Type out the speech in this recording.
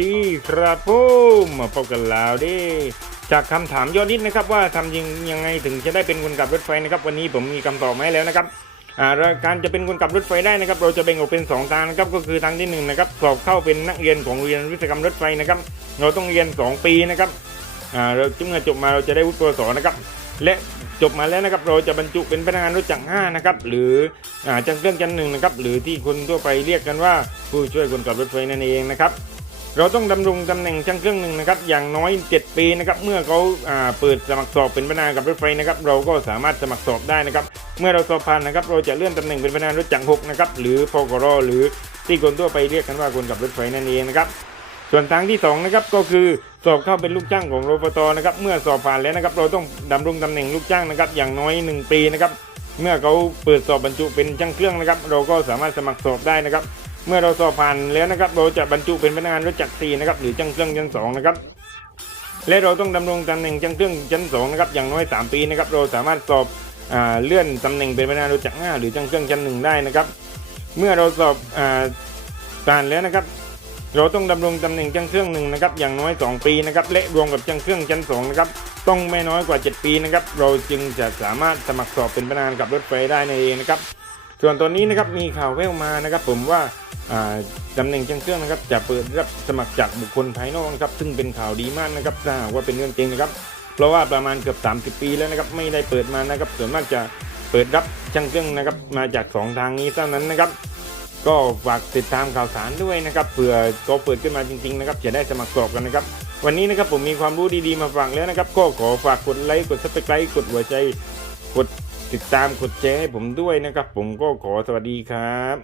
ดีครับผมมาพบกันแล้วดิจากคำถามยอดนิดนะครับว่าทำยังยังไงถึงจะได้เป็นคนขับรถไฟนะครับ วันนี้ผมมีคำตอบมาให้แล้วนะครับการจะเป็นคนขับรถไฟได้นะครับ เราจะแบ่งออกเป็นสองทางนะครับก็คือทางที่หนึ่งนะครับสอบเข้าเป็นนักเรียนของเรียนวิศวกรรมรถไฟนะครับ เราต้องเรียน 2 ปีนะครับอ่าเราเมื่อจบมาเราจะได้วุฒิปวสนะครับ และจบมาแล้วนะครับเราจะบรรจุเป็นพนักงานรถจักรห้านะครับหรือจังเครื่องจันหนึ่งนะครับหรือที่คนทั่วไปเรียกกันว่าผู้ช่วยคนขับรถไฟนั่นเองนะครับ เราต้องดำรงตำแหน่งช่างเครื่องหนึ่งนะครับอย่างน้อย 7 ปีนะครับเมื่อเขาาเปิดสมัครสอบเป็นพนักงานกับรถไฟนะครับเราก็สามารถสมัครสอบได้นะครับเมื่อเราสอบผ่านนะครับเราจะเลื่อนตำแหน่งเป็นพนักงานรถจักรหกนะครับหรือพกรหรือที่คนทั่วไปเรียกกันว่าคนขับรถไฟนั่นเองนะครับส่วนทางที่สองนะครับก็คือสอบเข้าเป็นลูกจ้างของรฟตนะครับเมื่อสอบผ่านแล้วนะครับเราต้องดำรงตำแหน่งลูกจ้างนะครับอย่างน้อย 1 ปีนะครับเมื่อเขาเปิดสอบบรรจุเป็นช่างเครื่องนะครับเราก็สามารถสมัครสอบได้นะครับ เมื่อเราสอบผ่านแล้วนะครับ เราจะบรรจุเป็นพนักงานรถจักรสี่นะครับ หรือช่างเครื่องชั้นสองนะครับ และเราต้องดำรงตำแหน่งช่างเครื่องชั้นสองนะครับ อย่างน้อย3ปีนะครับ เราสามารถสอบอเลื่อนตำแหน่งเป็นพนักงานรถจักรห้าหรือช่างเครื่องชั้นหนึ่งได้นะครับ เมื่อเราสอบอ่าผ่านแล้วนะครับ เราต้องดำรงตำแหน่งช่างเครื่องหนึ่งนะครับ อย่างน้อย 2 ปีนะครับ และรวมกับช่างเครื่องชั้นสองนะครับ ต้องไม่น้อยกว่า 7 ปีนะครับ เราจึงจะสามารถสมัครสอบเป็นพนักงานขับรถไฟได้นั่นเองนะครับ ส่วนตอนนี้นะครับมีข่าวแว่วมานะครับผมว่าตำแหน่งช่างเครื่องนะครับจะเปิดรับสมัครจากบุคคลภายนอกนะครับซึ่งเป็นข่าวดีมากนะครับถ้าว่าเป็นเรื่องจริงนะครับ เพราะว่าประมาณเกือบ 30 ปีแล้วนะครับไม่ได้เปิดมานะครับส่วนมากจะเปิดรับช่างเครื่องนะครับมาจากสองทางนี้เท่านั้นนะครับ ก็ฝากติดตามข่าวสารด้วยนะครับเผื่อก็เปิดขึ้นมาจริงๆนะครับจะได้สมัครสอบกันนะครับ วันนี้นะครับผมมีความรู้ดีๆมาฝากแล้วนะครับก็ขอฝากกดไลค์กดซับสไครต์กดหัวใจกด ติดตามกดแชร์ให้ผมด้วยนะครับ ผมก็ขอสวัสดีครับ